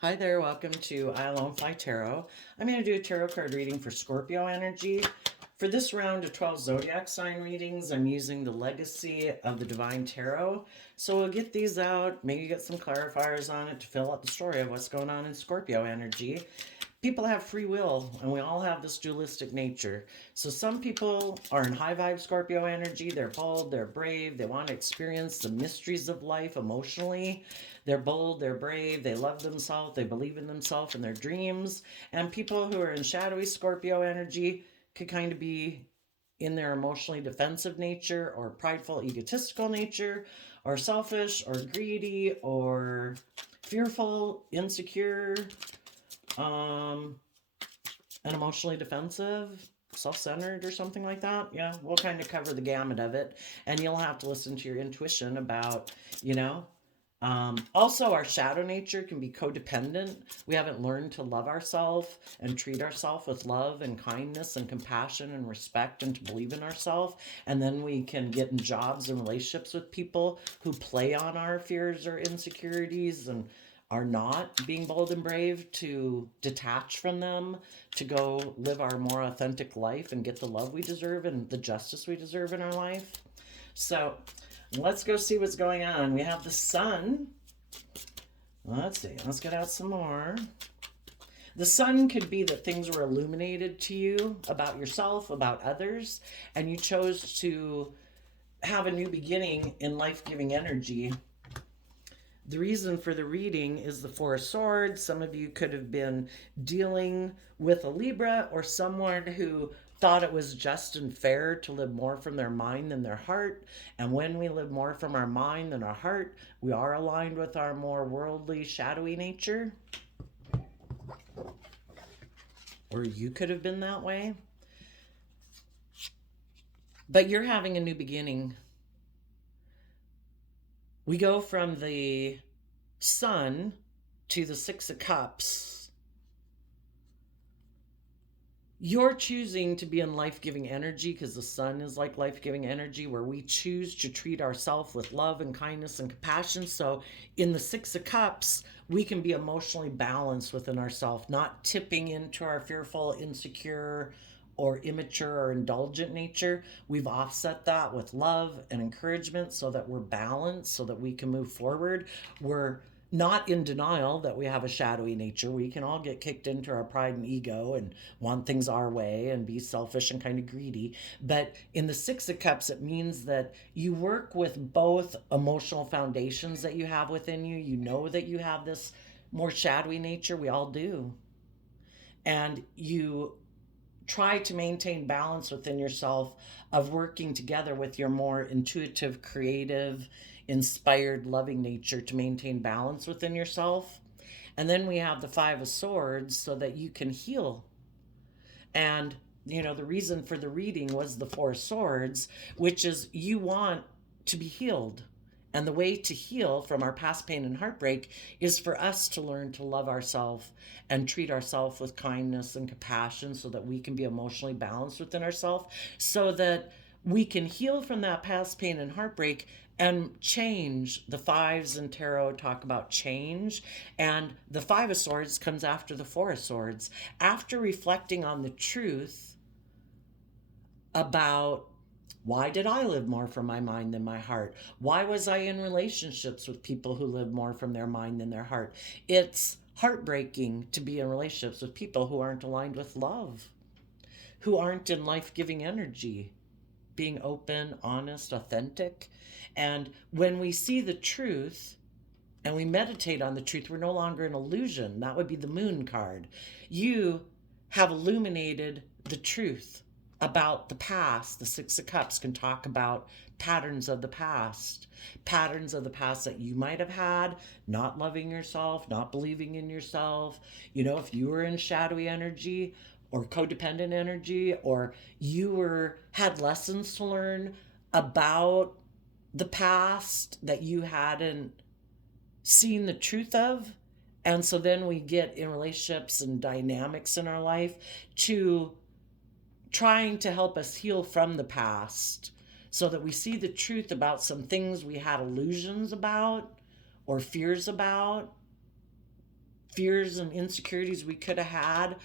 Hi there, welcome to I Alone Fly Tarot. I'm going to do a tarot card reading for Scorpio energy. For this round of 12 zodiac sign readings, I'm using the Legacy of the Divine Tarot. So we'll get these out, maybe get some clarifiers on it to fill out the story of what's going on in Scorpio energy. People have free will, and we all have this dualistic nature. So some people are in high vibe Scorpio energy. They're bold, they're brave, they want to experience the mysteries of life emotionally. They're bold, they're brave, they love themselves, they believe in themselves and their dreams. And people who are in shadowy Scorpio energy could kind of be in their emotionally defensive nature or prideful, egotistical nature, or selfish, or greedy, or fearful, insecure, and emotionally defensive, self-centered, or something like that. Yeah, we'll kind of cover the gamut of it, and you'll have to listen to your intuition about, you know. Also, our shadow nature can be codependent. We haven't learned to love ourselves and treat ourselves with love and kindness and compassion and respect and to believe in ourselves. And then we can get in jobs and relationships with people who play on our fears or insecurities and are not being bold and brave to detach from them, to go live our more authentic life and get the love we deserve and the justice we deserve in our life. So let's go see what's going on. We have the sun. Let's see. Let's get out some more. The sun could be that things were illuminated to you about yourself, about others, and you chose to have a new beginning in life-giving energy. The reason for the reading is the Four of Swords. Some of you could have been dealing with a Libra or someone who thought it was just and fair to live more from their mind than their heart. And when we live more from our mind than our heart, we are aligned with our more worldly, shadowy nature. Or you could have been that way. But you're having a new beginning. We go from the sun to the Six of Cups. You're choosing to be in life-giving energy because the sun is like life-giving energy, where we choose to treat ourselves with love and kindness and compassion. So in the Six of Cups, we can be emotionally balanced within ourselves, not tipping into our fearful, insecure, or immature or indulgent nature. We've offset that with love and encouragement so that we're balanced, so that we can move forward. We're not in denial that we have a shadowy nature. We can all get kicked into our pride and ego and want things our way and be selfish and kind of greedy. But in the Six of Cups, it means that you work with both emotional foundations that you have within you. You know that you have this more shadowy nature. We all do. And you try to maintain balance within yourself of working together with your more intuitive, creative, inspired, loving nature to maintain balance within yourself. And then we have the Five of Swords so that you can heal. And, the reason for the reading was the Four Swords, which is you want to be healed. And the way to heal from our past pain and heartbreak is for us to learn to love ourselves and treat ourselves with kindness and compassion so that we can be emotionally balanced within ourselves, so that we can heal from that past pain and heartbreak and change. The fives in tarot talk about change, and the Five of Swords comes after the Four of Swords. After reflecting on the truth about, why did I live more from my mind than my heart? Why was I in relationships with people who live more from their mind than their heart? It's heartbreaking to be in relationships with people who aren't aligned with love, who aren't in life-giving energy, being open, honest, authentic. And when we see the truth and we meditate on the truth, we're no longer an illusion. That would be the Moon card. You have illuminated the truth about the past. The Six of Cups can talk about patterns of the past that you might have had, not loving yourself, not believing in yourself. If you were in shadowy energy or codependent energy, or you had lessons to learn about the past that you hadn't seen the truth of. And so then we get in relationships and dynamics in our life to trying to help us heal from the past so that we see the truth about some things we had illusions about or fears and insecurities we could have had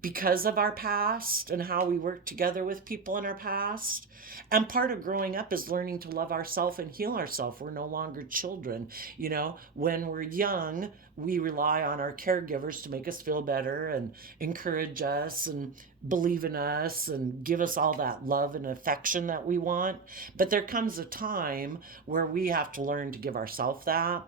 because of our past and how we worked together with people in our past. And part of growing up is learning to love ourselves and heal ourselves. We're no longer children. You know, when we're young, we rely on our caregivers to make us feel better and encourage us and believe in us and give us all that love and affection that we want. But there comes a time where we have to learn to give ourselves that.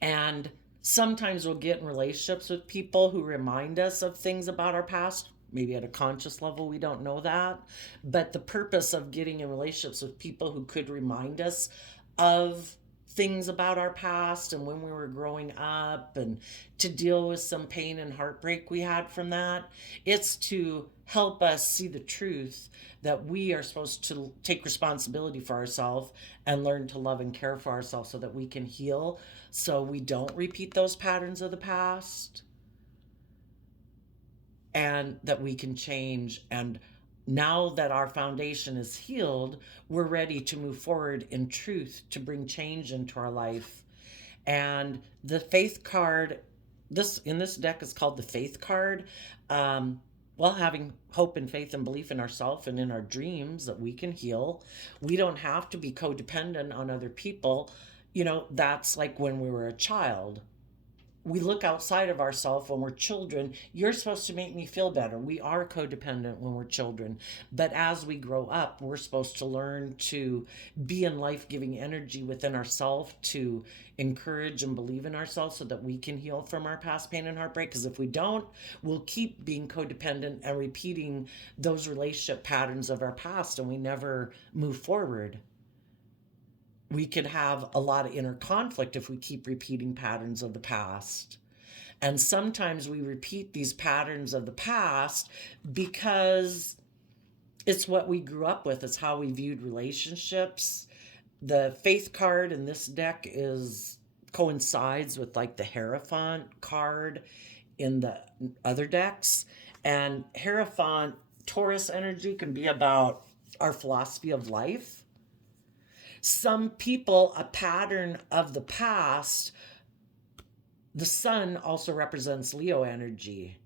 And sometimes we'll get in relationships with people who remind us of things about our past. Maybe at a conscious level, we don't know that. But the purpose of getting in relationships with people who could remind us of things about our past and when we were growing up and to deal with some pain and heartbreak we had from that, it's to help us see the truth that we are supposed to take responsibility for ourselves and learn to love and care for ourselves so that we can heal, so we don't repeat those patterns of the past, and that we can change. And now that our foundation is healed, we're ready to move forward in truth to bring change into our life. And the faith card, this in this deck is called the faith card. Well, having hope and faith and belief in ourselves and in our dreams that we can heal. We don't have to be codependent on other people. You know, that's like when we were a child. We look outside of ourselves when we're children. You're supposed to make me feel better. We are codependent when we're children. But as we grow up, we're supposed to learn to be in life giving energy within ourselves to encourage and believe in ourselves so that we can heal from our past pain and heartbreak. Because if we don't, we'll keep being codependent and repeating those relationship patterns of our past and we never move forward. We could have a lot of inner conflict if we keep repeating patterns of the past. And sometimes we repeat these patterns of the past because it's what we grew up with, it's how we viewed relationships. The faith card in this deck is coincides with like the Hierophant card in the other decks. And Hierophant Taurus energy can be about our philosophy of life. Some people, a pattern of the past. The sun also represents Leo energy.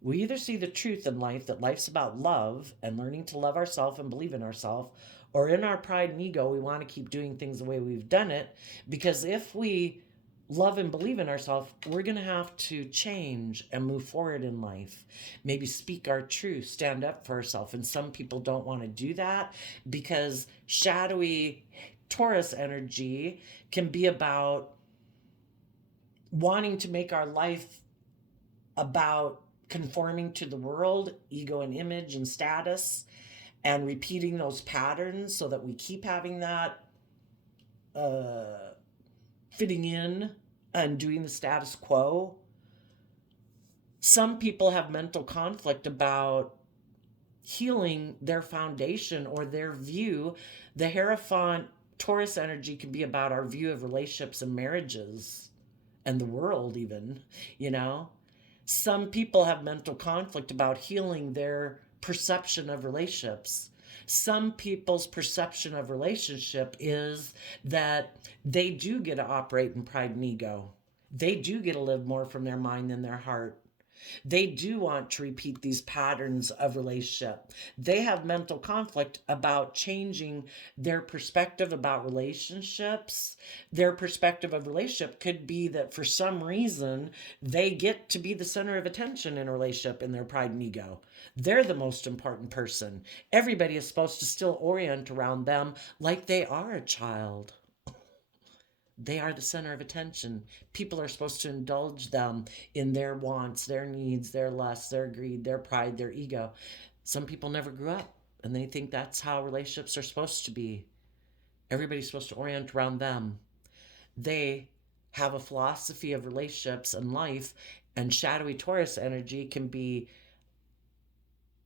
We either see the truth in life, that life's about love and learning to love ourselves and believe in ourselves, or in our pride and ego, we want to keep doing things the way we've done it. Because if we love and believe in ourselves, we're going to have to change and move forward in life. Maybe speak our truth, stand up for ourselves. And some people don't want to do that because shadowy Taurus energy can be about wanting to make our life about conforming to the world, ego and image and status, and repeating those patterns so that we keep having that fitting in and doing the status quo. Some people have mental conflict about healing their foundation or their view. The Hierophant Taurus energy can be about our view of relationships and marriages and the world even, you know. Some people have mental conflict about healing their perception of relationships. Some people's perception of relationship is that they do get to operate in pride and ego. They do get to live more from their mind than their heart. They do want to repeat these patterns of relationship. They have mental conflict about changing their perspective about relationships. Their perspective of relationship could be that for some reason they get to be the center of attention in a relationship in their pride and ego. They're the most important person. Everybody is supposed to still orient around them like they are a child. They are the center of attention. People are supposed to indulge them in their wants, their needs, their lusts, their greed, their pride, their ego. Some people never grew up and they think that's how relationships are supposed to be. Everybody's supposed to orient around them. They have a philosophy of relationships and life, and shadowy Taurus energy can be,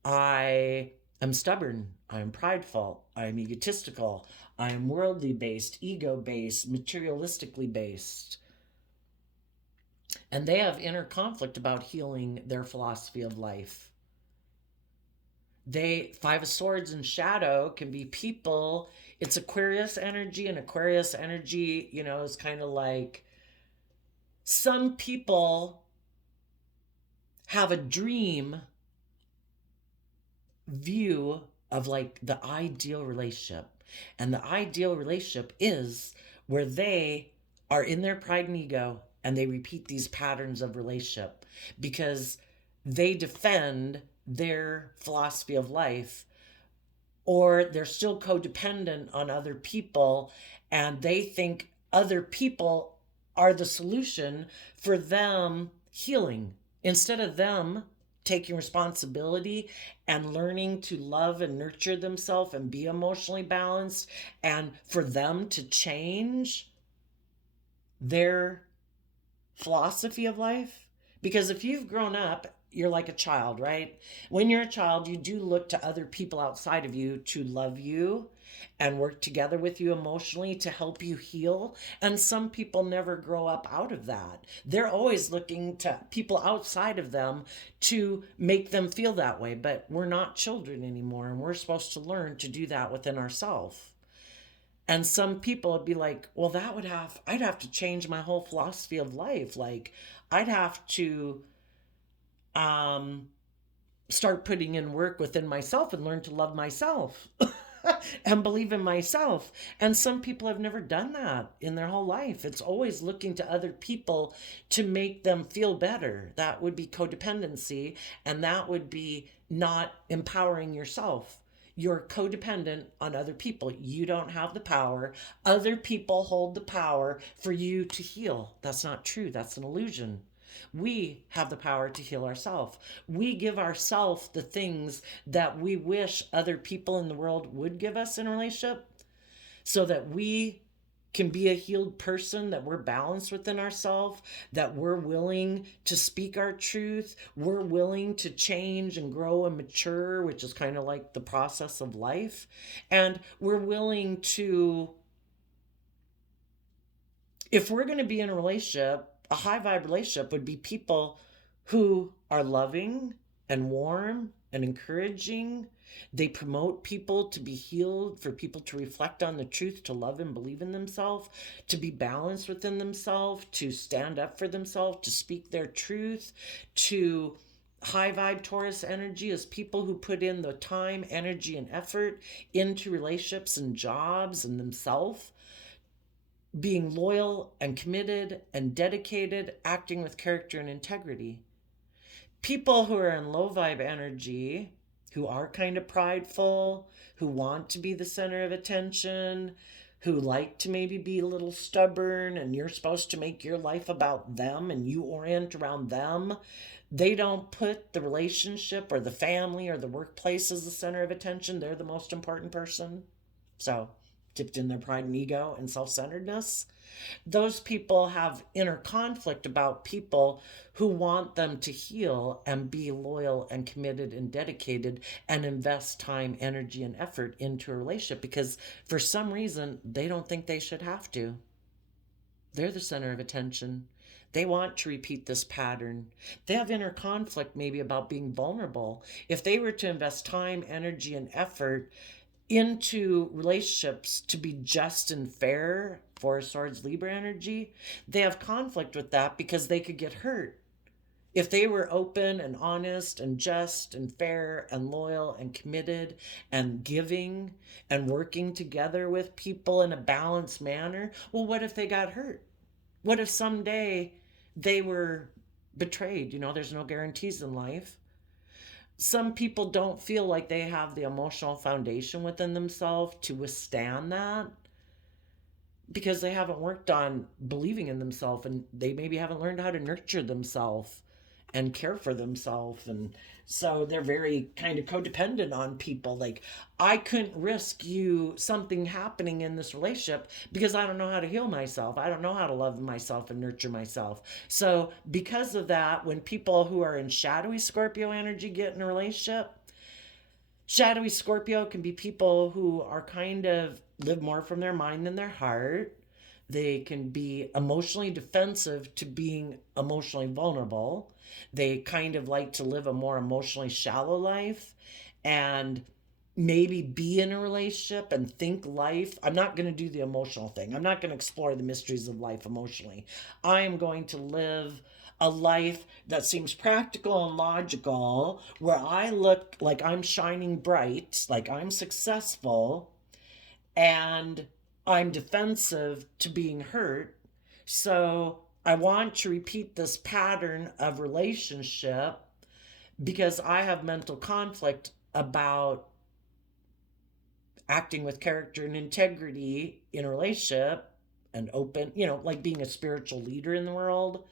I am stubborn, I am prideful, I am egotistical, I am worldly based, ego based, materialistically based. And they have inner conflict about healing their philosophy of life. Five of Swords in shadow can be people. It's Aquarius energy, and Aquarius energy, is kind of like some people have a dream view of like the ideal relationship. And the ideal relationship is where they are in their pride and ego and they repeat these patterns of relationship because they defend their philosophy of life, or they're still codependent on other people and they think other people are the solution for them healing instead of them taking responsibility and learning to love and nurture themselves and be emotionally balanced, and for them to change their philosophy of life. Because if you've grown up, you're like a child, right? When you're a child, you do look to other people outside of you to love you and work together with you emotionally to help you heal. And some people never grow up out of that. They're always looking to people outside of them to make them feel that way. But we're not children anymore, and we're supposed to learn to do that within ourselves. And some people would be like, well, I'd have to change my whole philosophy of life. Like, I'd have to um, start putting in work within myself and learn to love myself and believe in myself. And some people have never done that in their whole life. It's always looking to other people to make them feel better. That would be codependency, and that would be not empowering yourself. You're codependent on other people. You don't have the power. Other people hold the power for you to heal. That's not true. That's an illusion. We have the power to heal ourselves. We give ourselves the things that we wish other people in the world would give us in a relationship so that we can be a healed person, that we're balanced within ourselves, that we're willing to speak our truth, we're willing to change and grow and mature, which is kind of like the process of life, and we're willing to, if we're going to be in a relationship, a high vibe relationship would be people who are loving and warm and encouraging. They promote people to be healed, for people to reflect on the truth, to love and believe in themselves, to be balanced within themselves, to stand up for themselves, to speak their truth, to high vibe Taurus energy is people who put in the time, energy, and effort into relationships and jobs and themselves, being loyal and committed and dedicated, acting with character and integrity. People who are in low vibe energy, who are kind of prideful, who want to be the center of attention, who like to maybe be a little stubborn, and you're supposed to make your life about them and you orient around them. They don't put the relationship or the family or the workplace as the center of attention. They're the most important person. So, dipped in their pride and ego and self-centeredness. Those people have inner conflict about people who want them to heal and be loyal and committed and dedicated and invest time, energy, and effort into a relationship because for some reason they don't think they should have to. They're the center of attention. They want to repeat this pattern. They have inner conflict maybe about being vulnerable. If they were to invest time, energy, and effort into relationships to be just and fair, Four of Swords, Libra energy, they have conflict with that because they could get hurt. If they were open and honest and just and fair and loyal and committed and giving and working together with people in a balanced manner, well, what if they got hurt? What if someday they were betrayed? There's no guarantees in life. Some people don't feel like they have the emotional foundation within themselves to withstand that because they haven't worked on believing in themselves, and they maybe haven't learned how to nurture themselves and care for themselves. And so they're very kind of codependent on people. Like, I couldn't risk you something happening in this relationship because I don't know how to heal myself. I don't know how to love myself and nurture myself. So because of that, when people who are in shadowy Scorpio energy get in a relationship, shadowy Scorpio can be people who are kind of live more from their mind than their heart. They can be emotionally defensive to being emotionally vulnerable. They kind of like to live a more emotionally shallow life. and maybe be in a relationship and think life. I'm not going to do the emotional thing. I'm not going to explore the mysteries of life emotionally. I am going to live a life that seems practical and logical, where I look like I'm shining bright, like I'm successful, and I'm defensive to being hurt. So I want to repeat this pattern of relationship because I have mental conflict about acting with character and integrity in a relationship and open, like being a spiritual leader in the world.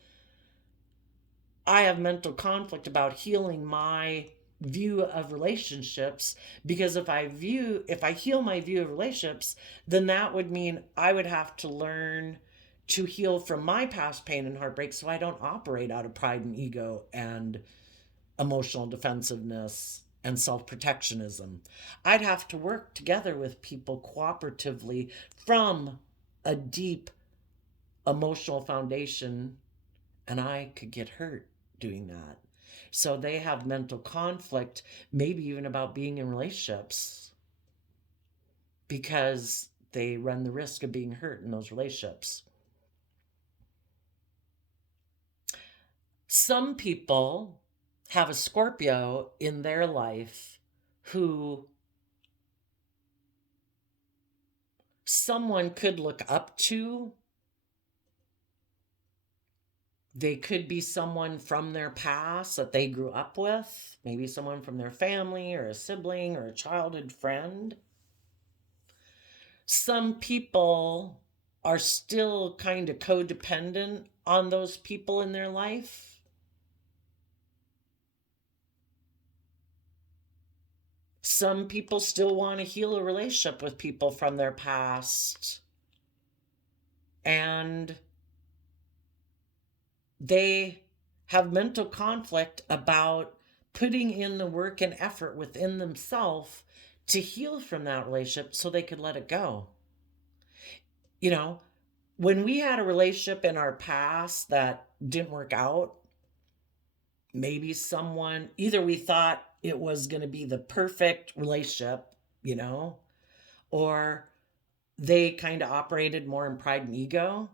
I have mental conflict about healing my view of relationships, because if I heal my view of relationships, then that would mean I would have to learn to heal from my past pain and heartbreak, so I don't operate out of pride and ego and emotional defensiveness and self-protectionism. I'd have to work together with people cooperatively from a deep emotional foundation, and I could get hurt doing that. So they have mental conflict, maybe even about being in relationships, because they run the risk of being hurt in those relationships. Some people have a Scorpio in their life who someone could look up to. They could be someone from their past that they grew up with, maybe someone from their family or a sibling or a childhood friend. Some people are still kind of codependent on those people in their life. Some people still want to heal a relationship with people from their past. And they have mental conflict about putting in the work and effort within themselves to heal from that relationship so they could let it go. You know, when we had a relationship in our past that didn't work out, maybe someone, either we thought it was going to be the perfect relationship, or they kind of operated more in pride and ego.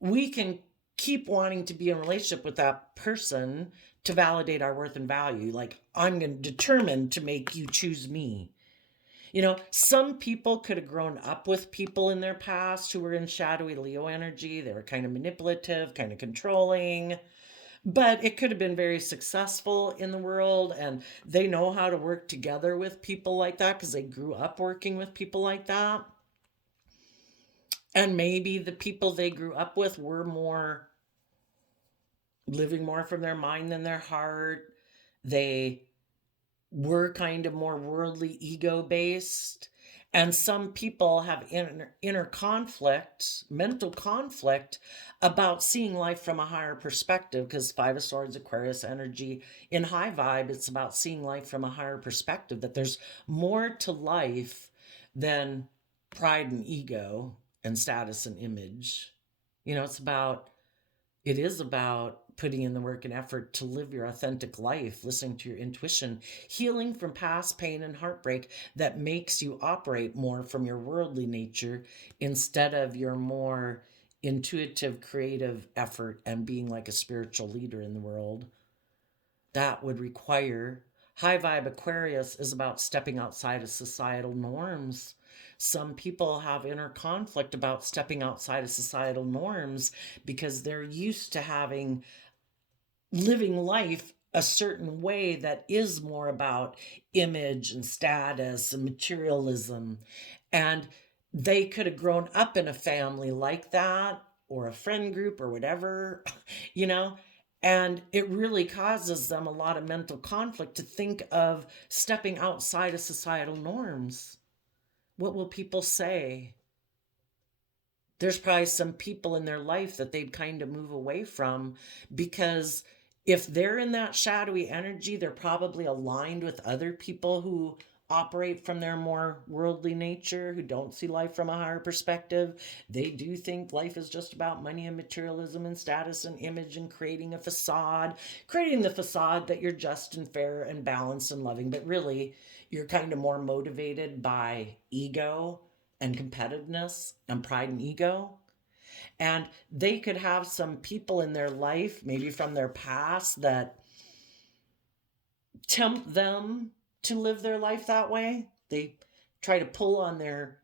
We can keep wanting to be in a relationship with that person to validate our worth and value. Like, I'm going to determine to make you choose me. Some people could have grown up with people in their past who were in shadowy Leo energy. They were kind of manipulative, kind of controlling, but it could have been very successful in the world. And they know how to work together with people like that because they grew up working with people like that. And maybe the people they grew up with were more living more from their mind than their heart. They were kind of more worldly, ego based. And some people have inner conflict, mental conflict about seeing life from a higher perspective, because Five of Swords, Aquarius energy, in high vibe, it's about seeing life from a higher perspective, that there's more to life than pride and ego and status and image. It is about putting in the work and effort to live your authentic life, listening to your intuition, healing from past pain and heartbreak that makes you operate more from your worldly nature instead of your more intuitive, creative effort and being like a spiritual leader in the world. That would require high vibe Aquarius is about stepping outside of societal norms. Some people have inner conflict about stepping outside of societal norms because they're used to living life a certain way that is more about image and status and materialism. And they could have grown up in a family like that, or a friend group or whatever, you know, and it really causes them a lot of mental conflict to think of stepping outside of societal norms. What will people say? There's probably some people in their life that they'd kind of move away from, because if they're in that shadowy energy, they're probably aligned with other people who operate from their more worldly nature, who don't see life from a higher perspective. They do think life is just about money and materialism and status and image and creating a facade, creating the facade that you're just and fair and balanced and loving, but really you're kind of more motivated by ego and competitiveness and pride and ego. And they could have some people in their life, maybe from their past, that tempt them to live their life that way. They try to pull on their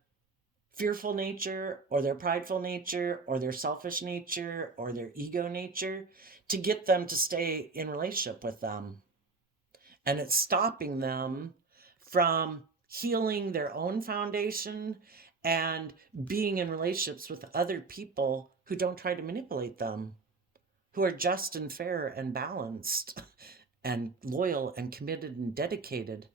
fearful nature or their prideful nature or their selfish nature or their ego nature to get them to stay in relationship with them. And it's stopping them from healing their own foundation and being in relationships with other people who don't try to manipulate them, who are just and fair and balanced and loyal and committed and dedicated.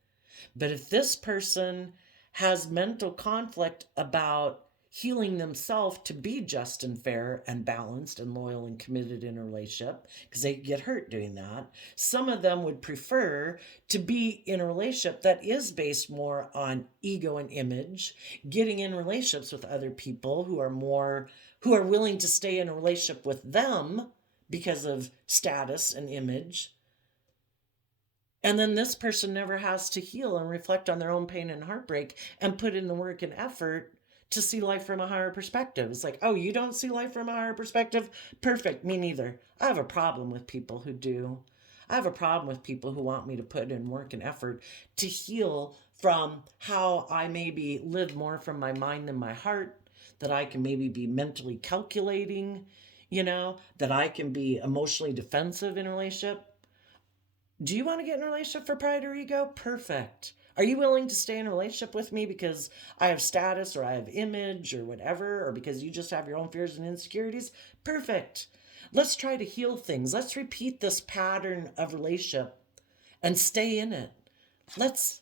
But if this person has mental conflict about healing themselves to be just and fair and balanced and loyal and committed in a relationship, because they get hurt doing that, some of them would prefer to be in a relationship that is based more on ego and image, getting in relationships with other people who are willing to stay in a relationship with them because of status and image. And then this person never has to heal and reflect on their own pain and heartbreak and put in the work and effort to see life from a higher perspective. It's like, oh, you don't see life from a higher perspective? Perfect, me neither. I have a problem with people who do. I have a problem with people who want me to put in work and effort to heal from how I maybe live more from my mind than my heart, that I can maybe be mentally calculating, that I can be emotionally defensive in a relationship. Do you want to get in a relationship for pride or ego? Perfect. Are you willing to stay in a relationship with me because I have status or I have image or whatever, or because you just have your own fears and insecurities? Perfect. Let's try to heal things. Let's repeat this pattern of relationship and stay in it. Let's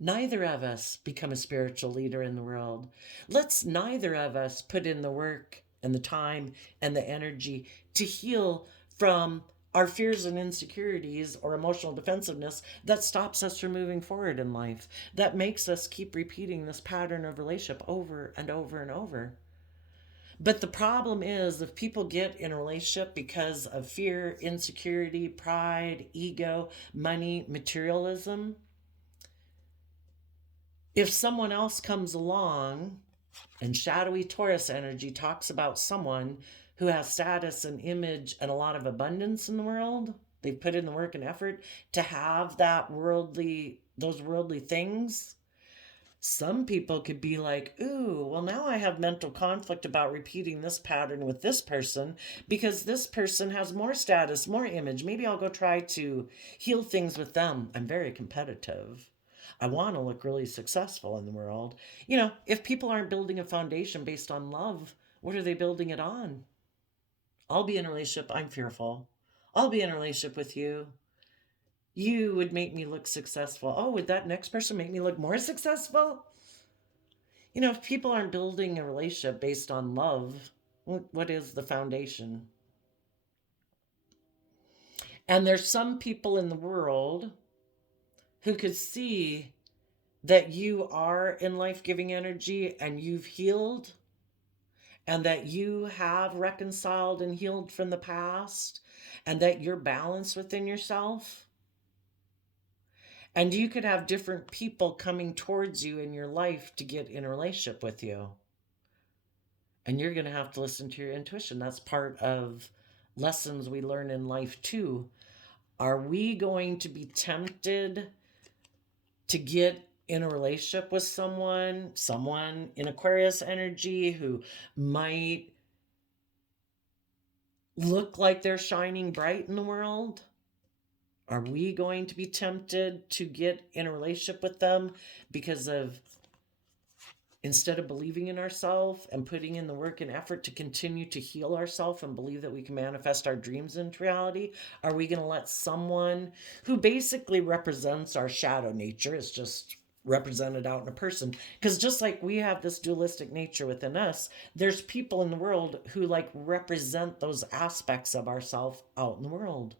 neither of us become a spiritual leader in the world. Let's neither of us put in the work and the time and the energy to heal from our fears and insecurities or emotional defensiveness that stops us from moving forward in life, that makes us keep repeating this pattern of relationship over and over and over. But the problem is, if people get in a relationship because of fear, insecurity, pride, ego, money, materialism, if someone else comes along and shadowy Taurus energy talks about someone who has status and image and a lot of abundance in the world, they've put in the work and effort to have those worldly things. Some people could be like, ooh, well, now I have mental conflict about repeating this pattern with this person because this person has more status, more image. Maybe I'll go try to heal things with them. I'm very competitive. I want to look really successful in the world. If people aren't building a foundation based on love, what are they building it on? I'll be in a relationship, I'm fearful. I'll be in a relationship with you. You would make me look successful. Oh, would that next person make me look more successful? If people aren't building a relationship based on love, what is the foundation? And there's some people in the world who could see that you are in life-giving energy and you've healed and that you have reconciled and healed from the past and that you're balanced within yourself. And you could have different people coming towards you in your life to get in a relationship with you. And you're going to have to listen to your intuition. That's part of lessons we learn in life too. Are we going to be tempted to get in a relationship with someone in Aquarius energy who might look like they're shining bright in the world? Are we going to be tempted to get in a relationship with them because of, instead of believing in ourselves and putting in the work and effort to continue to heal ourselves and believe that we can manifest our dreams into reality, are we going to let someone who basically represents our shadow nature, is just represented out in a person? Because just like we have this dualistic nature within us, there's people in the world who represent those aspects of ourselves out in the world.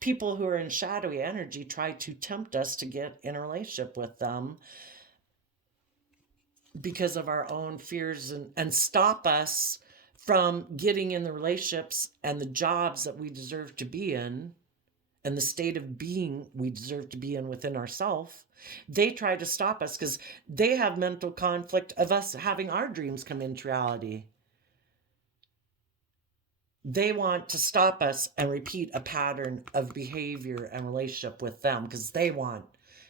People who are in shadowy energy try to tempt us to get in a relationship with them because of our own fears, and stop us from getting in the relationships and the jobs that we deserve to be in, and the state of being we deserve to be in within ourselves. They try to stop us because they have mental conflict of us having our dreams come into reality. They want to stop us and repeat a pattern of behavior and relationship with them because they want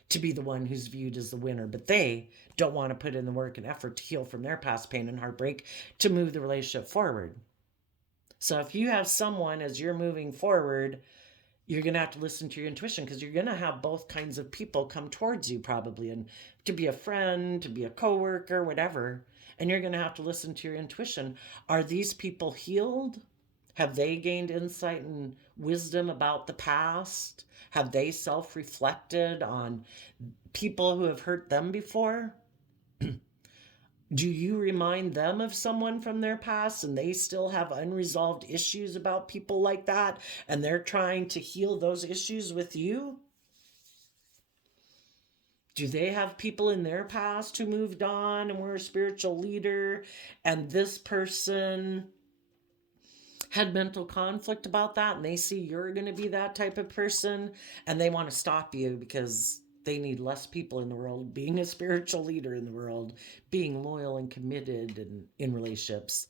to be the one who's viewed as the winner, but they don't want to put in the work and effort to heal from their past pain and heartbreak to move the relationship forward. So if you have someone as you're moving forward, you're going to have to listen to your intuition, because you're going to have both kinds of people come towards you probably, and to be a friend, to be a coworker, whatever. And you're going to have to listen to your intuition. Are these people healed? Have they gained insight and wisdom about the past? Have they self-reflected on people who have hurt them before? Do you remind them of someone from their past and they still have unresolved issues about people like that, and they're trying to heal those issues with you? Do they have people in their past who moved on and were a spiritual leader, and this person had mental conflict about that, and they see you're going to be that type of person, and they want to stop you because they need less people in the world being a spiritual leader in the world, being loyal and committed and in relationships?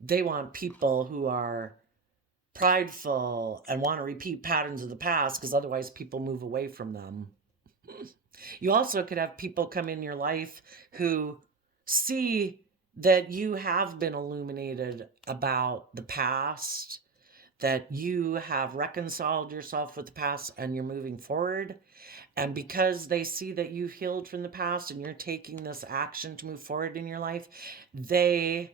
They want people who are prideful and want to repeat patterns of the past, because otherwise people move away from them. You also could have people come in your life who see that you have been illuminated about the past, that you have reconciled yourself with the past and you're moving forward. And because they see that you've healed from the past and you're taking this action to move forward in your life, they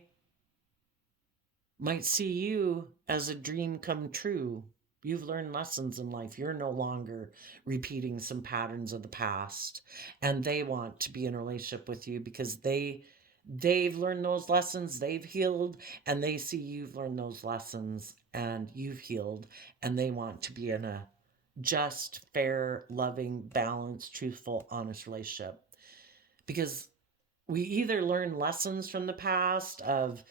might see you as a dream come true. You've learned lessons in life. You're no longer repeating some patterns of the past. And they want to be in a relationship with you because they've learned those lessons, they've healed, and they see you've learned those lessons and you've healed, and they want to be in a just, fair, loving, balanced, truthful, honest relationship. Because we either learn lessons from the past of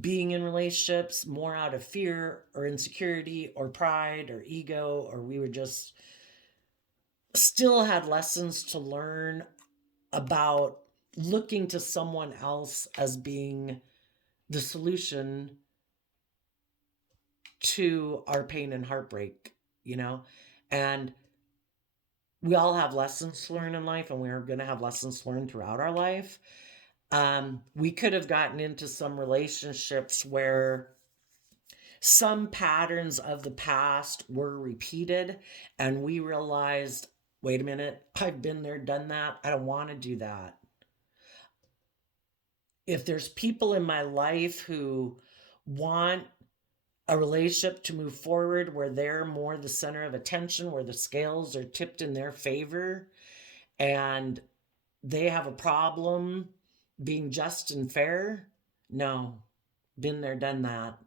being in relationships more out of fear or insecurity or pride or ego, or we were just still had lessons to learn about looking to someone else as being the solution to our pain and heartbreak, you know? And we all have lessons to learn in life, and we're going to have lessons to learn throughout our life. We could have gotten into some relationships where some patterns of the past were repeated, and we realized, wait a minute, I've been there, done that. I don't want to do that. If there's people in my life who want a relationship to move forward where they're more the center of attention, where the scales are tipped in their favor, and they have a problem being just and fair, no, been there, done that.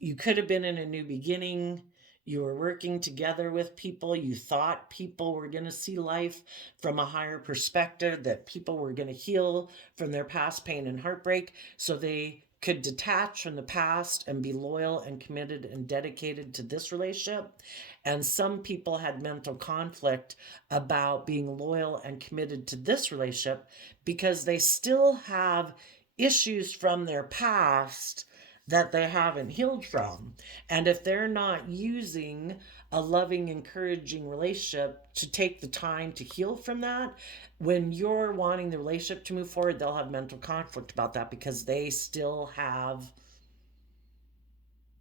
You could have been in a new beginning. You were working together with people. You thought people were going to see life from a higher perspective, that people were going to heal from their past pain and heartbreak so they could detach from the past and be loyal and committed and dedicated to this relationship. And some people had mental conflict about being loyal and committed to this relationship because they still have issues from their past that they haven't healed from. And if they're not using a loving, encouraging relationship to take the time to heal from that, when you're wanting the relationship to move forward, they'll have mental conflict about that because they still have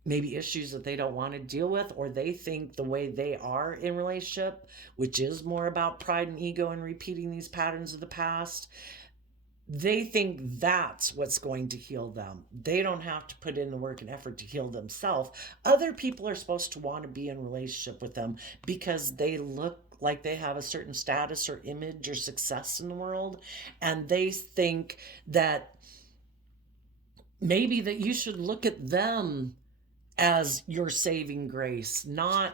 maybe issues that they don't want to deal with, or they think the way they are in relationship, which is more about pride and ego and repeating these patterns of the past, they think that's what's going to heal them. They don't have to put in the work and effort to heal themselves. Other people are supposed to want to be in relationship with them because they look like they have a certain status or image or success in the world, and they think that maybe that you should look at them as your saving grace, not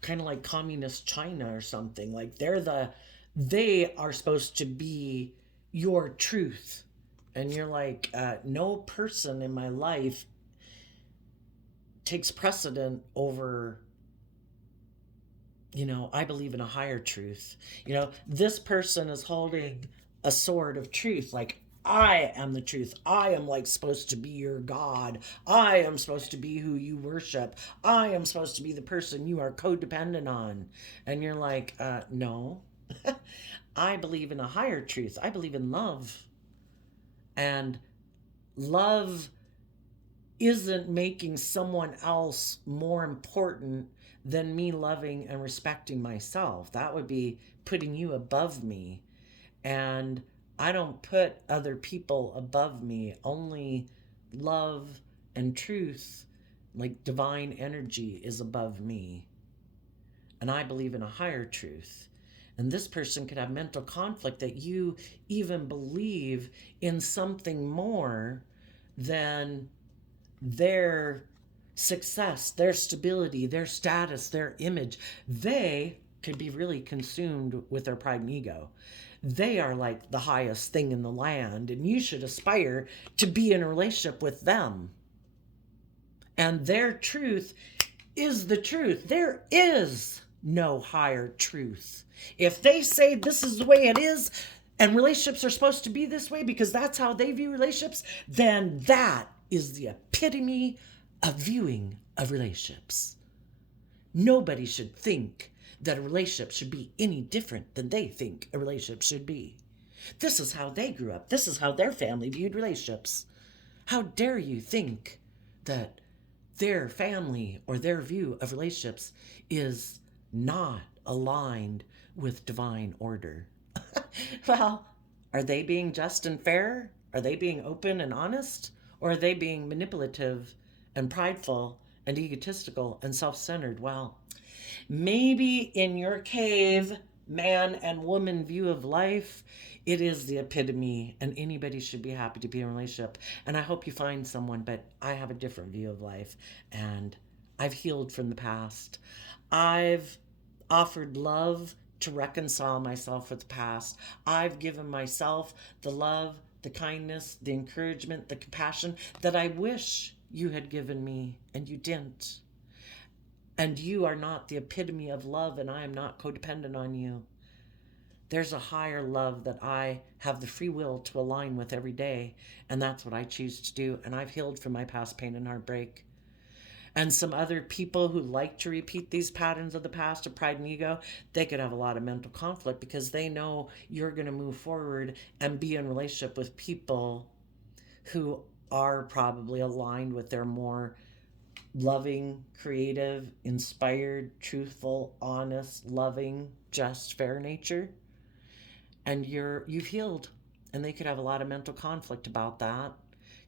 kind of like communist China or something. Like they are supposed to be your truth. And you're like, no person in my life takes precedent over, I believe in a higher truth. This person is holding a sword of truth. Like, I am the truth. I am like supposed to be your God. I am supposed to be who you worship. I am supposed to be the person you are codependent on. And you're like, no. I believe in a higher truth. I believe in love. And love isn't making someone else more important than me loving and respecting myself. That would be putting you above me. And I don't put other people above me. Only love and truth, like divine energy, is above me. And I believe in a higher truth. And this person could have mental conflict that you even believe in something more than their success, their stability, their status, their image. They could be really consumed with their pride and ego. They are like the highest thing in the land, and you should aspire to be in a relationship with them. And their truth is the truth. There is no higher truth. If they say this is the way it is, and relationships are supposed to be this way because that's how they view relationships, then that is the epitome of viewing of relationships. Nobody should think that a relationship should be any different than they think a relationship should be. This is how they grew up. This is how their family viewed relationships. How dare you think that their family or their view of relationships is not aligned with divine order? Well, are they being just and fair? Are they being open and honest? Or are they being manipulative and prideful and egotistical and self-centered? Well, maybe in your cave, man and woman view of life, it is the epitome, and anybody should be happy to be in a relationship. And I hope you find someone, but I have a different view of life, and I've healed from the past. I've offered love to reconcile myself with the past. I've given myself the love, the kindness, the encouragement, the compassion that I wish you had given me, and you didn't. And you are not the epitome of love, and I am not codependent on you. There's a higher love that I have the free will to align with every day, and that's what I choose to do. And I've healed from my past pain and heartbreak. And some other people who like to repeat these patterns of the past of pride and ego, they could have a lot of mental conflict because they know you're going to move forward and be in relationship with people who are probably aligned with their more loving, creative, inspired, truthful, honest, loving, just, fair nature. And you've healed. And they could have a lot of mental conflict about that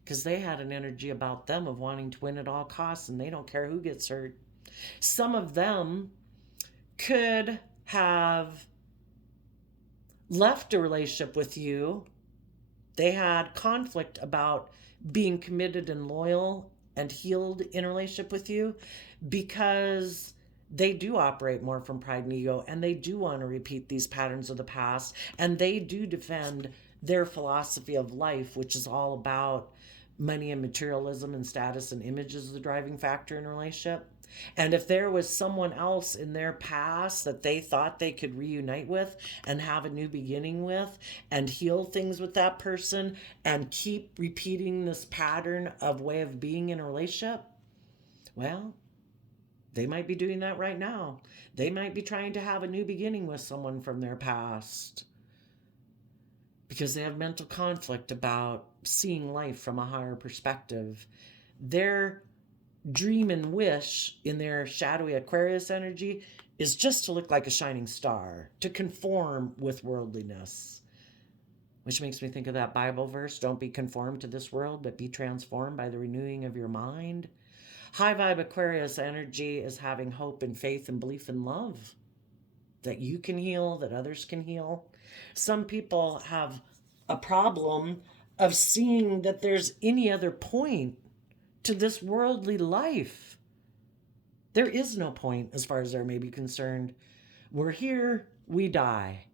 because they had an energy about them of wanting to win at all costs, and they don't care who gets hurt. Some of them could have left a relationship with you. They had conflict about being committed and loyal and healed in a relationship with you because they do operate more from pride and ego, and they do want to repeat these patterns of the past, and they do defend their philosophy of life, which is all about money and materialism and status and image is the driving factor in a relationship. And if there was someone else in their past that they thought they could reunite with and have a new beginning with and heal things with that person and keep repeating this pattern of way of being in a relationship, well, they might be doing that right now. They might be trying to have a new beginning with someone from their past because they have mental conflict about seeing life from a higher perspective. Their dream and wish in their shadowy Aquarius energy is just to look like a shining star, to conform with worldliness. Which makes me think of that Bible verse, don't be conformed to this world, but be transformed by the renewing of your mind. High vibe Aquarius energy is having hope and faith and belief in love. That you can heal, that others can heal. Some people have a problem of seeing that there's any other point to this worldly life. There is no point as far as they may be concerned. We're here, we die.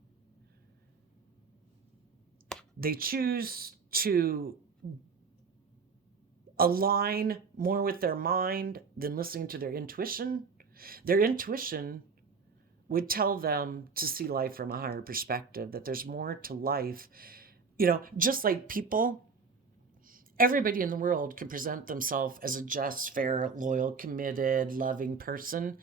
They choose to align more with their mind than listening to their intuition. Their intuition would tell them to see life from a higher perspective, that there's more to life. Just like people, everybody in the world can present themselves as a just, fair, loyal, committed, loving person,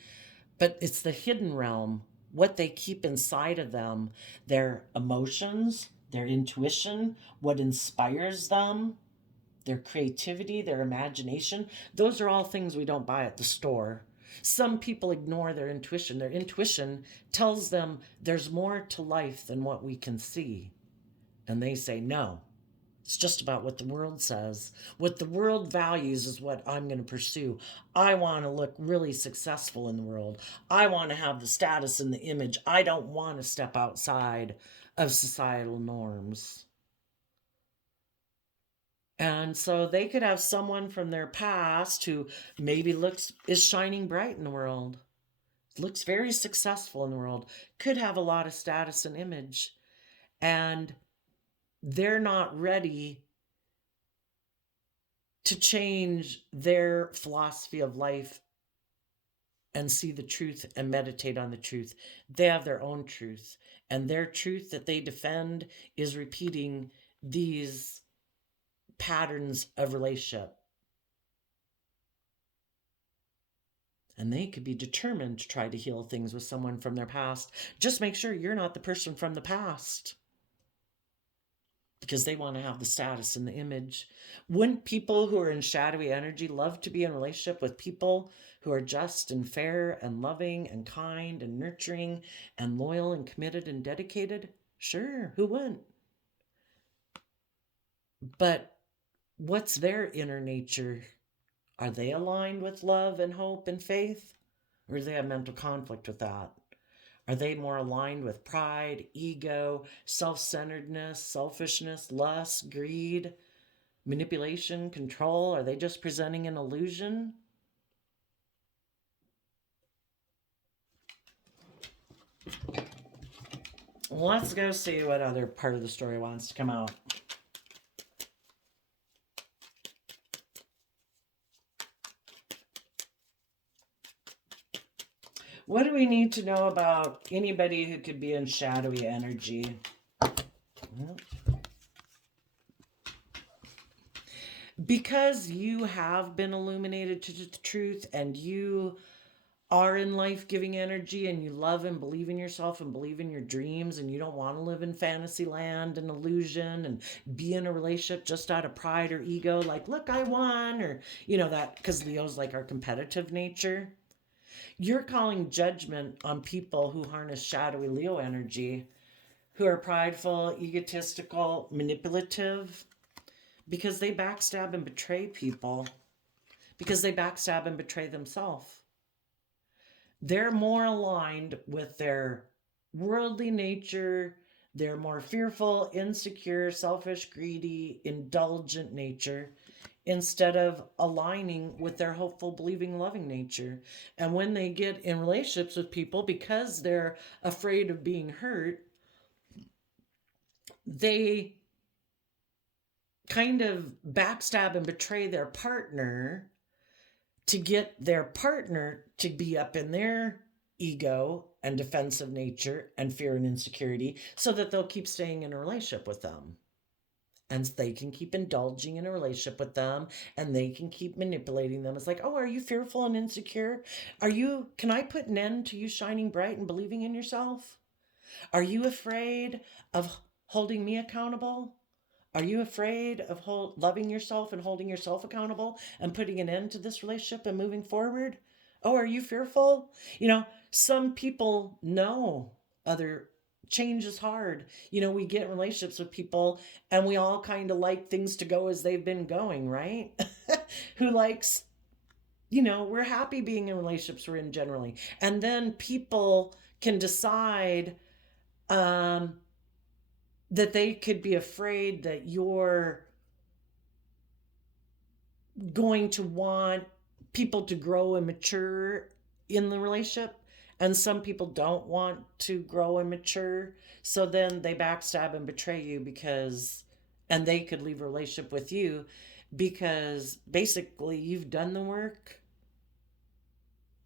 but it's the hidden realm, what they keep inside of them, their emotions, their intuition, what inspires them, their creativity, their imagination. Those are all things we don't buy at the store. Some people ignore their intuition. Their intuition tells them there's more to life than what we can see. And they say, no, it's just about what the world says. What the world values is what I'm going to pursue. I want to look really successful in the world. I want to have the status and the image. I don't want to step outside of societal norms. And so they could have someone from their past who maybe is shining bright in the world, looks very successful in the world, could have a lot of status and image, and they're not ready to change their philosophy of life and see the truth and meditate on the truth. They have their own truth, and their truth that they defend is repeating these patterns of relationship. And they could be determined to try to heal things with someone from their past. Just make sure you're not the person from the past, because they want to have the status and the image. Wouldn't people who are in shadowy energy love to be in a relationship with people who are just and fair and loving and kind and nurturing and loyal and committed and dedicated? Sure, who wouldn't? But what's their inner nature? Are they aligned with love and hope and faith? Or do they have mental conflict with that? Are they more aligned with pride, ego, self-centeredness, selfishness, lust, greed, manipulation, control? Are they just presenting an illusion? Let's go see what other part of the story wants to come out. What do we need to know about anybody who could be in shadowy energy? Because you have been illuminated to the truth, and you are in life-giving energy, and you love and believe in yourself and believe in your dreams, and you don't want to live in fantasy land and illusion and be in a relationship just out of pride or ego, like, look, I won, or that, because Leo's like our competitive nature. You're calling judgment on people who harness shadowy Leo energy, who are prideful, egotistical, manipulative, because they backstab and betray people, because they backstab and betray themselves. They're more aligned with their worldly nature. They're more fearful, insecure, selfish, greedy, indulgent nature, instead of aligning with their hopeful, believing, loving nature. And when they get in relationships with people, because they're afraid of being hurt, they kind of backstab and betray their partner to get their partner to be up in their ego and defensive nature and fear and insecurity, so that they'll keep staying in a relationship with them. And they can keep indulging in a relationship with them, and they can keep manipulating them. It's like, oh, are you fearful and insecure? Can I put an end to you shining bright and believing in yourself? Are you afraid of holding me accountable? Are you afraid of loving yourself and holding yourself accountable and putting an end to this relationship and moving forward? Oh, are you fearful? Some people know other change is hard. We get in relationships with people, and we all kind of like things to go as they've been going, right? Who likes, we're happy being in relationships we're in generally. And then people can decide that they could be afraid that you're going to want people to grow and mature in the relationship, and some people don't want to grow and mature, so then they backstab and betray you because, and they could leave a relationship with you because basically you've done the work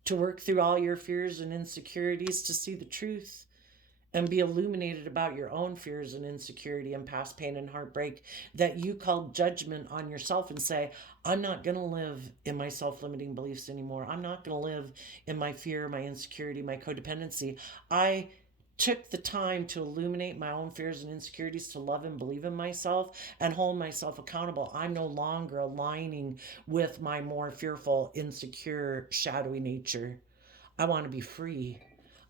to work through all your fears and insecurities to see the truth and be illuminated about your own fears and insecurity and past pain and heartbreak, that you call judgment on yourself and say, I'm not going to live in my self-limiting beliefs anymore. I'm not going to live in my fear, my insecurity, my codependency. I took the time to illuminate my own fears and insecurities, to love and believe in myself and hold myself accountable. I'm no longer aligning with my more fearful, insecure, shadowy nature. I want to be free.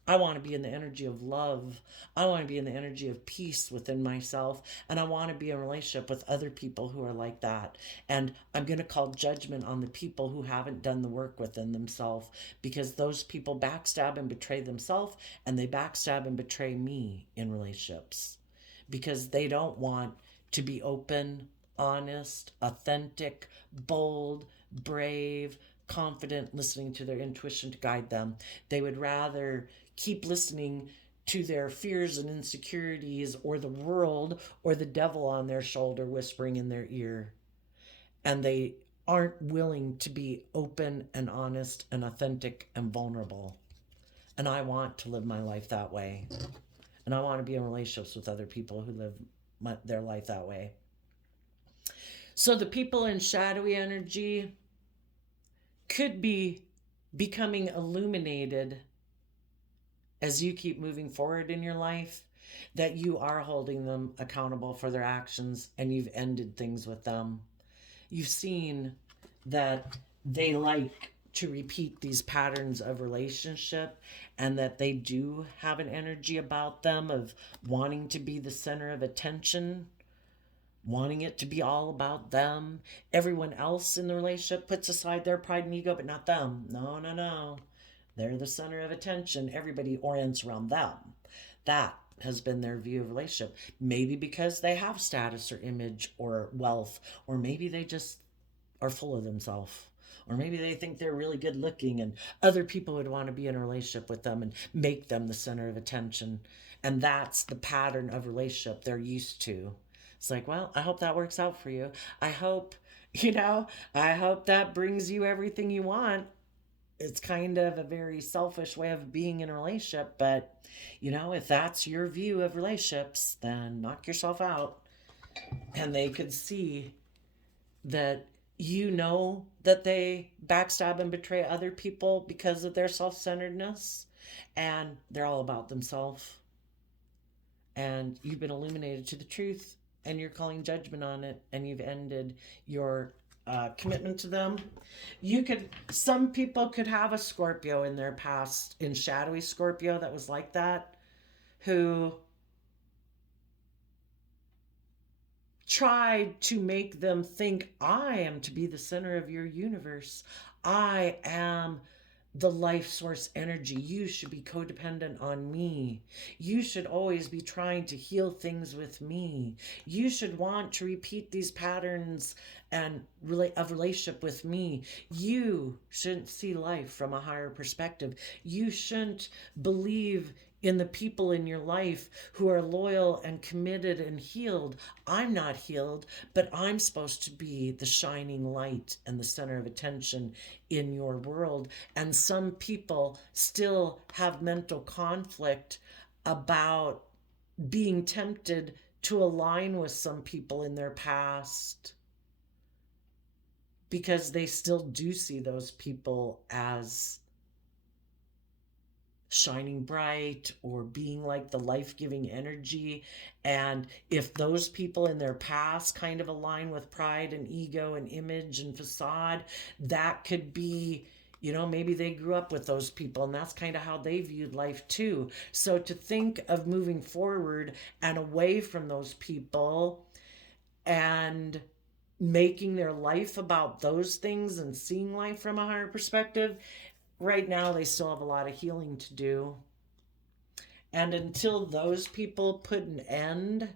I want to be in the energy of love. I want to be in the energy of peace within myself. And I want to be in a relationship with other people who are like that. And I'm going to call judgment on the people who haven't done the work within themselves, because those people backstab and betray themselves, and they backstab and betray me in relationships because they don't want to be open, honest, authentic, bold, brave, confident, listening to their intuition to guide them. They would rather keep listening to their fears and insecurities, or the world, or the devil on their shoulder whispering in their ear. And they aren't willing to be open and honest and authentic and vulnerable. And I want to live my life that way. And I want to be in relationships with other people who live their life that way. So the people in shadowy energy could be becoming illuminated as you keep moving forward in your life, that you are holding them accountable for their actions and you've ended things with them. You've seen that they like to repeat these patterns of relationship, and that they do have an energy about them of wanting to be the center of attention, wanting it to be all about them. Everyone else in the relationship puts aside their pride and ego, but not them. No, no, no. They're the center of attention. Everybody orients around them. That has been their view of relationship. Maybe because they have status or image or wealth, or maybe they just are full of themselves. Or maybe they think they're really good looking and other people would want to be in a relationship with them and make them the center of attention. And that's the pattern of relationship they're used to. It's like, well, I hope that works out for you. I hope, I hope that brings you everything you want. It's kind of a very selfish way of being in a relationship, but if that's your view of relationships, then knock yourself out. And they could see that that they backstab and betray other people because of their self-centeredness, and they're all about themselves. And you've been illuminated to the truth, and you're calling judgment on it, and you've ended your commitment to them. Some people could have a Scorpio in their past, in shadowy Scorpio, that was like that, who tried to make them think, I am to be the center of your universe. I am the life source energy. You should be codependent on me. You should always be trying to heal things with me. You should want to repeat these patterns and of relationship with me. You shouldn't see life from a higher perspective. You shouldn't believe in the people in your life who are loyal and committed and healed. I'm not healed, but I'm supposed to be the shining light and the center of attention in your world. And some people still have mental conflict about being tempted to align with some people in their past, because they still do see those people as shining bright or being like the life-giving energy. And if those people in their past kind of align with pride and ego and image and facade, that could be, maybe they grew up with those people and that's kind of how they viewed life too. So to think of moving forward and away from those people and making their life about those things and seeing life from a higher perspective, right now they still have a lot of healing to do. And until those people put an end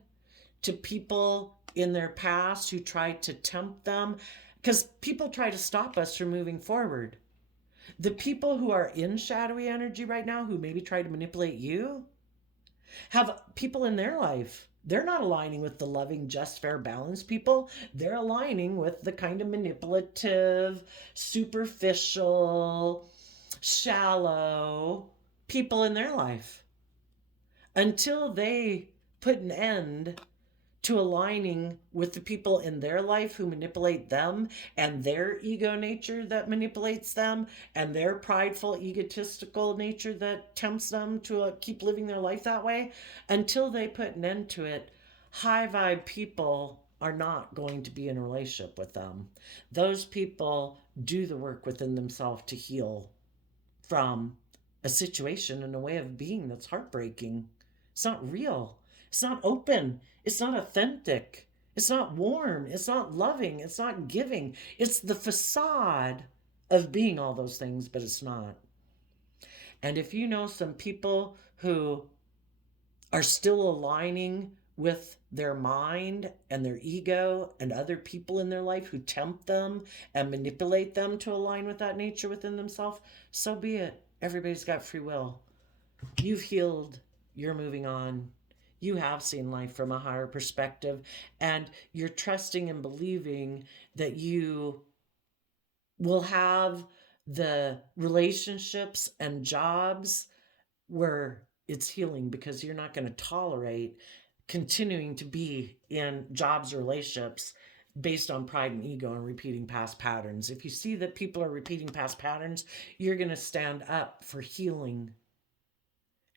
to people in their past who tried to tempt them, Because people try to stop us from moving forward. The people who are in shadowy energy right now, who maybe try to manipulate you, have people in their life. They're not aligning with the loving, just, fair, balanced people. They're aligning with the kind of manipulative, superficial, shallow people in their life. Until they put an end to aligning with the people in their life who manipulate them, and their ego nature that manipulates them, and their prideful, egotistical nature that tempts them to keep living their life that way, until they put an end to it, high vibe people are not going to be in a relationship with them. Those people do the work within themselves to heal from a situation and a way of being that's heartbreaking. It's not real. It's not open. It's not authentic. It's not warm. It's not loving. It's not giving. It's the facade of being all those things, but it's not. And if you know some people who are still aligning with their mind and their ego and other people in their life who tempt them and manipulate them to align with that nature within themselves, so be it. Everybody's got free will. You've healed. You're moving on. You have seen life from a higher perspective, and you're trusting and believing that you will have the relationships and jobs where it's healing, because you're not going to tolerate continuing to be in jobs or relationships based on pride and ego and repeating past patterns. If you see that people are repeating past patterns, you're going to stand up for healing.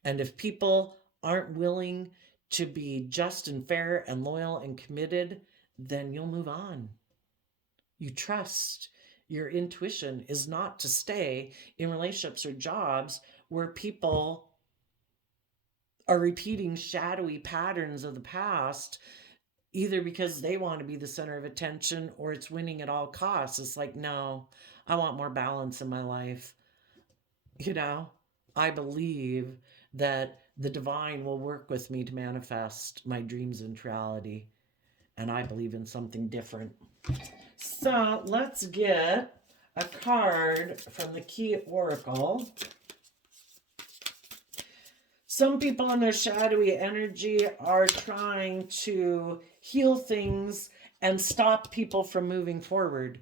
And if people aren't willing to be just and fair and loyal and committed, then you'll move on. You trust. Your intuition is not to stay in relationships or jobs where people are repeating shadowy patterns of the past, either because they want to be the center of attention or it's winning at all costs. It's like, no, I want more balance in my life. You know, I believe that the divine will work with me to manifest my dreams into reality. And I believe in something different. So let's get a card from the Key Oracle. Some people in their shadowy energy are trying to heal things and stop people from moving forward.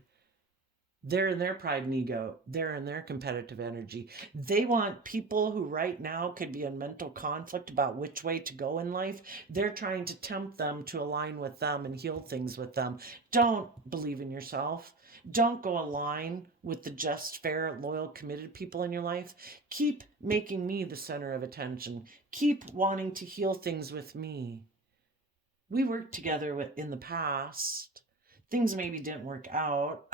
They're in their pride and ego. They're in their competitive energy. They want people who right now could be in mental conflict about which way to go in life. They're trying to tempt them to align with them and heal things with them. Don't believe in yourself. Don't go align with the just, fair, loyal, committed people in your life. Keep making me the center of attention. Keep wanting to heal things with me. We worked together in the past. Things maybe didn't work out.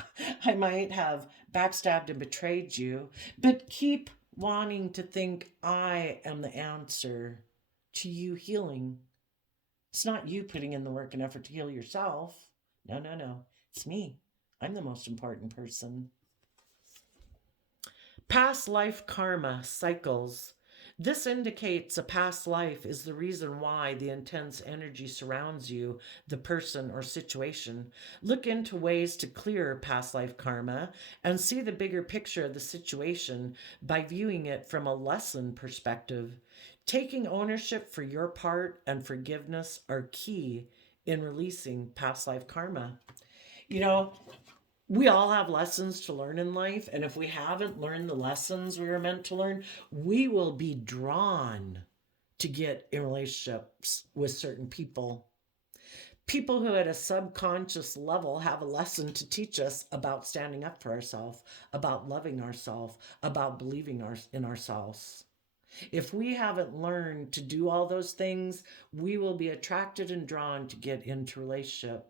I might have backstabbed and betrayed you, but keep wanting to think I am the answer to you healing. It's not you putting in the work and effort to heal yourself. No, no, no. It's me. I'm the most important person. Past life karma cycles. This indicates a past life is the reason why the intense energy surrounds you, the person or situation. Look into ways to clear past life karma and see the bigger picture of the situation by viewing it from a lesson perspective. Taking ownership for your part and forgiveness are key in releasing past life karma. You know, we all have lessons to learn in life, and if we haven't learned the lessons we were meant to learn, we will be drawn to get in relationships with certain people. People who at a subconscious level have a lesson to teach us about standing up for ourselves, about loving ourselves, about believing in ourselves. If we haven't learned to do all those things, we will be attracted and drawn to get into relationship.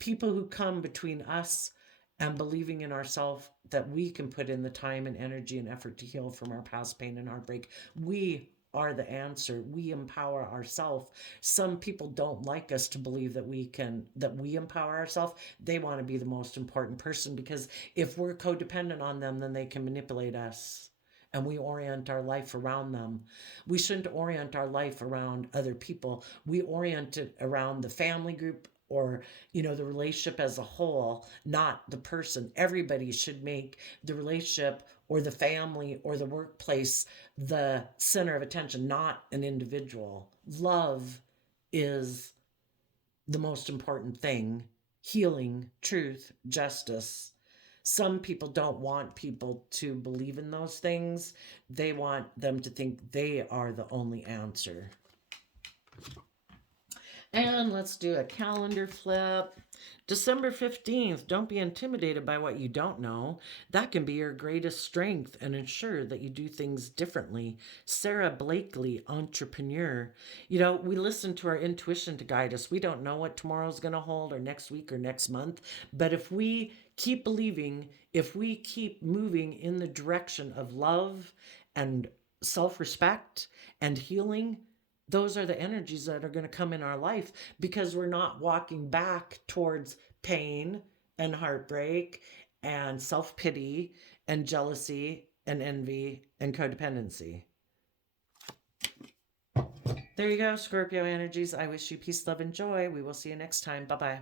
People who come between us and believing in ourselves that we can put in the time and energy and effort to heal from our past pain and heartbreak. We are the answer. We empower ourselves. Some people don't like us to believe that we empower ourselves. They want to be the most important person, because if we're codependent on them, then they can manipulate us. And we orient our life around them. We shouldn't orient our life around other people. We orient it around the family group or, you know, the relationship as a whole, not the person. Everybody should make the relationship or the family or the workplace the center of attention, not an individual. Love is the most important thing. Healing, truth, justice. Some people don't want people to believe in those things. They want them to think they are the only answer. And let's do a calendar flip. December 15th, don't be intimidated by what you don't know. That can be your greatest strength and ensure that you do things differently. Sarah Blakely, entrepreneur. You know, we listen to our intuition to guide us. We don't know what tomorrow's going to hold or next week or next month. But if we keep believing, if we keep moving in the direction of love and self-respect and healing, those are the energies that are going to come in our life, because we're not walking back towards pain and heartbreak and self-pity and jealousy and envy and codependency. There you go, Scorpio energies. I wish you peace, love, and joy. We will see you next time. Bye-bye.